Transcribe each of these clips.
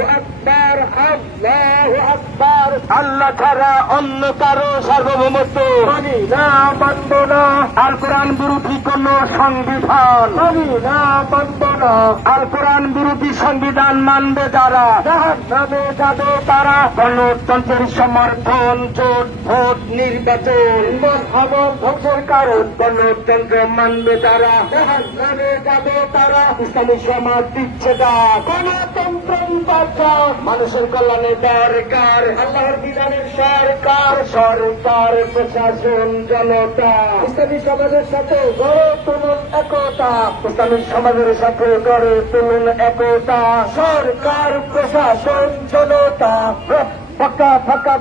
আকবার, আল্লাহু আকবার। আল্লাহ ছাড়া অন্য কারো সার্বভৌমত্ব মানি না, মানব না। আল কোরআন বিরোধী কোন সংবিধান মানি না, মানব না। আল কোরআন বিরোধী সংবিধান মানবে যারা জাহান্নামে যাবে তারা। গণতন্ত্রের সমর্থন, জোট ভোট নির্বাচন ইমান আমল ধ্বংসের কারণ। গণতন্ত্র মানবে যারা জাহান্নামে যাবে তারা। ইসলামী সমাজ দিচ্ছে ডাক, গণতন্ত্র মানুষের কল্যাণে দরকার। আল্লাহর বিধানের সরকার, সরকার প্রশাসন জনতা। ইসলামী সমাজের সাথে গড়ে তুলুন একতা, ইসলামী সমাজের সাথে গড়ে তুলুন একতা। সরকার প্রশাসন জনতা ফাঁকা ফাঁকা।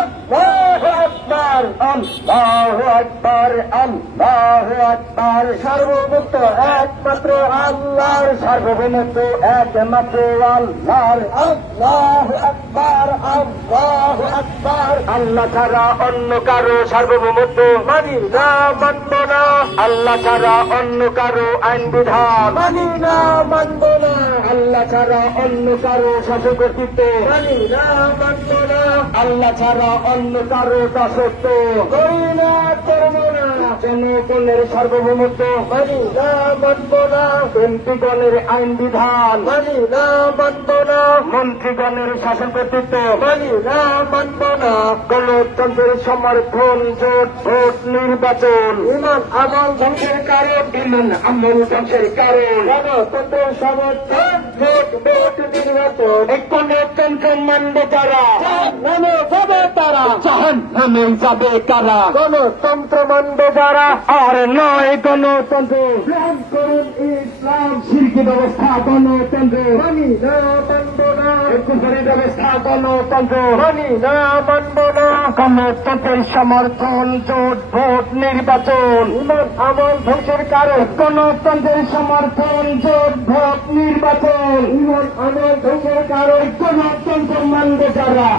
আল্লাহু আকবার, আল্লাহু আকবার, আল্লাহু আকবার। সার্বভৌমত্ব একমাত্র আল্লাহর, সার্বভৌমত্ব একমাত্র আল্লাহর। আল্লাহু আকবার, আল্লাহু আকবার। আল্লাহ ছাড়া অন্য কারো সার্বভৌমত্ব মানি না, মানব না। আল্লাহ ছাড়া অন্য কারো আইন বিধান মানি না, মানব না। আল্লাহ ছাড়া অন্য কারো শাসক কর্তৃত্ব মানি না, মানব না। আল্লাহ ছাড়া অন্য কারো দাসত্ব করি না, করব না। জনগণের সার্বভৌমত্ব মানি না, মানব না। এমপিগণের আইন বিধান মানি না, মানব না। মন্ত্রীগণের শাসন কর্তৃত্ব মানি না, মানব না। গণতন্ত্রের সমর্থন, জোট ভোট নির্বাচন ইমান আমল ধ্বংসের কারণ, ইমান আমল ধ্বংসের কারণ। গণতন্ত্রের সমর্থন, জোট ভোট নির্বাচন। এই গণতন্ত্র মানবে যারা নামে যাবে তারা, জাহান্নামে যাবে কারা। গণতন্ত্র মানবে যারা আর নয় গণতন্ত্র গ্রহণ করুন ইসলাম। শিরকি ব্যবস্থা গণতন্ত্র মানি না, মানব না। কুফরি ব্যবস্থা গণতন্ত্র মানি না, মানব না। গণতন্ত্রের সমর্থন, জোট ভোট নির্বাচন ইমান আমল ধ্বংসের কারণ। গণতন্ত্রের সমর্থন, জোট ভোট নির্বাচন ইমান আমল ধ্বংসের কারণ। গণতন্ত্র মানবে যারা